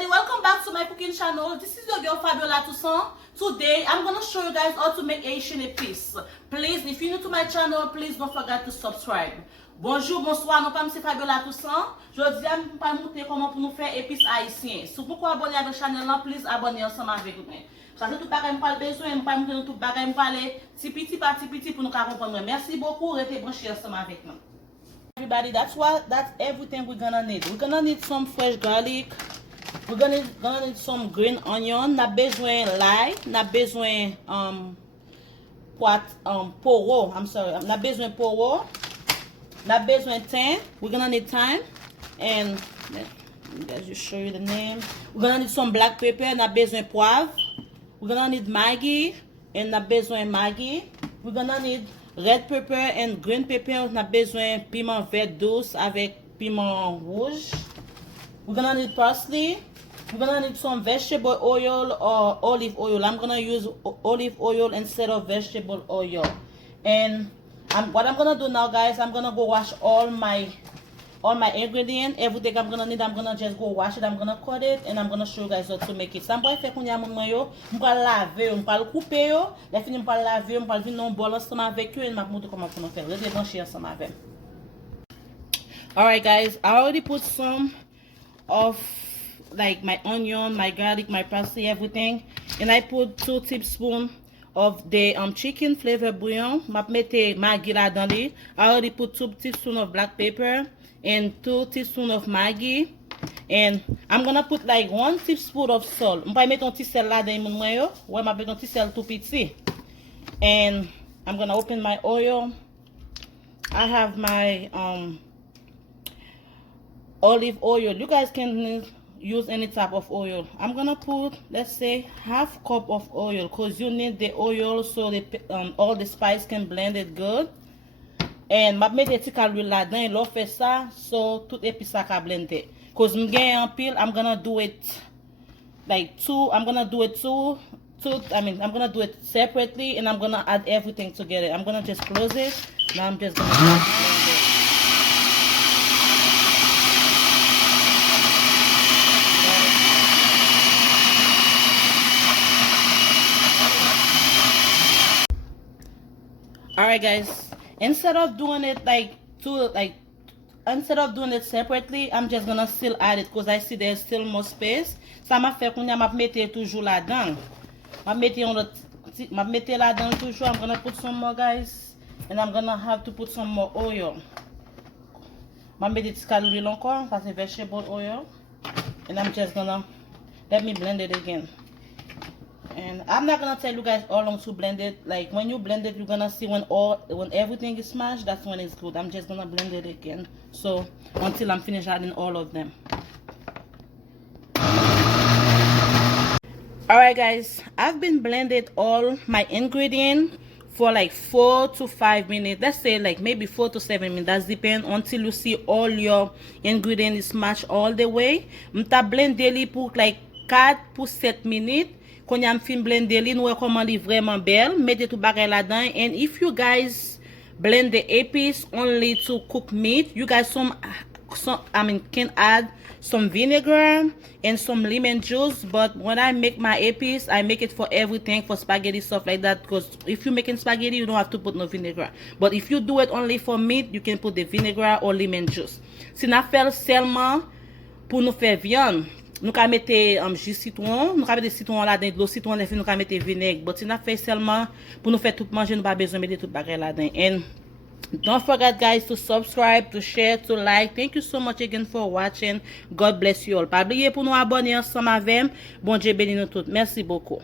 everybody, welcome back to my cooking channel. This is your girl Fabiola Toussaint. Today I'm gonna show you guys how to make Haitian epis. Please, if you're new to my channel, please don't forget to subscribe. Bonjour, bonsoir, non pas c'est Fabiola Toussaint. Je dis à vous pas montrer comment pour nous faire épis haïtiens. Si vous pouvez abonner à la chaîne là, please abonnez ensemble avec moi. Parce que tout bagage me parle besoin, me pas montrer tout bagage me parler petit par petit pour nous comprendre. Merci beaucoup, restez branchés ensemble avec nous. Everybody, that's everything we're gonna need. We're gonna need some fresh garlic. We're gonna need some green onion. N'a besoin l'ail, n'a besoin poro. I'm sorry, n'a besoin poro. N'a besoin thym. We're gonna need thyme, and let me guys just show you the name. We're gonna need some black pepper. N'a besoin poivre. We're gonna need Maggi, and n'a besoin Maggi. We're gonna need red pepper and green pepper. On a besoin piment vert douce avec piment rouge. We're gonna need parsley. We're gonna need some vegetable oil or olive oil. I'm gonna use olive oil instead of vegetable oil. And what I'm gonna do now, guys, I'm gonna go wash all my ingredients. Everything I'm gonna need, I'm gonna just go wash it. I'm gonna cut it, and I'm gonna show you guys how to make it. Ça me fait qu'on y a mon yo, on va laver, on va couper yo. Les fini on va laver, on va venir dans bol ensemble avec eux et m'a montrer comment on faire. Restez branchés ensemble avec. Alright, guys, I already put some of like my onion, my garlic, my parsley, everything, and I put 2 tablespoons of the chicken flavor bouillon. M'a mette Maggi là dans li. I already put 2 teaspoons of black pepper and 2 teaspoons of Maggi, and I'm gonna put like 1 teaspoon of salt. M'pa mettre un petit sel là dans mon yo. Ouais, m'a mettre un petit sel tout petit. And I'm gonna open my oil. I have my olive oil. You guys can use any type of oil. I'm gonna put, let's say, half cup of oil, because you need the oil so all the spice can blend it good. And m'a mette petit calories là-dedans, l'on fait ça so tout épice ça ka blender. Cause m'gagne en pile, I'm gonna do it like I'm gonna do it separately, and I'm gonna add everything together. I'm gonna just close it. Now I'm just gonna blend it. Alright, guys, instead of doing it separately, I'm just gonna still add it because I see there's still more space. Ça m'a fait qu'on y a m'a mette toujours là-dedans. M'a mette là-dedans toujours. I'm gonna put some more, guys, and I'm gonna have to put some more oil. M'a mette this calorie encore, that's a vegetable oil, and I'm just gonna let me blend it again. And I'm not gonna tell you guys how long to blend it. Like when you blend it, you're gonna see when everything is smashed, that's when it's good. I'm just gonna blend it again, so until I'm finished adding all of them. Alright, guys, I've been blended all my ingredients for like 4 to 5 minutes. Let's say like maybe 4 to 7 minutes. That depends until you see all your ingredients smashed all the way. M'ta blender li pour like 4 pour 7 minutes. Quand y'a fin blender li, nous comment li vraiment belle. Mettez tout bagay là-dedans. And if you guys blend the epis only to cook meat, you guys can add some vinegar and some lemon juice. But when I make my epis, I make it for everything, for spaghetti, stuff like that. Because if you're making spaghetti, you don't have to put no vinegar. But if you do it only for meat, you can put the vinegar or lemon juice. Si na fait seulement pour nous faire viande, nous ka mette jus citron, nous ka mette citron là dedans, l'eau citron et puis nous ka mette vinaigre. But si na fait seulement pour nous faire tout manger, nous pas besoin mettre tout bagay là dedans. And don't forget, guys, to subscribe, to share, to like. Thank you so much again for watching. God bless you all. Pas oublier pour nous abonner ensemble avec. Bon Dieu bénisse nous tous. Merci beaucoup.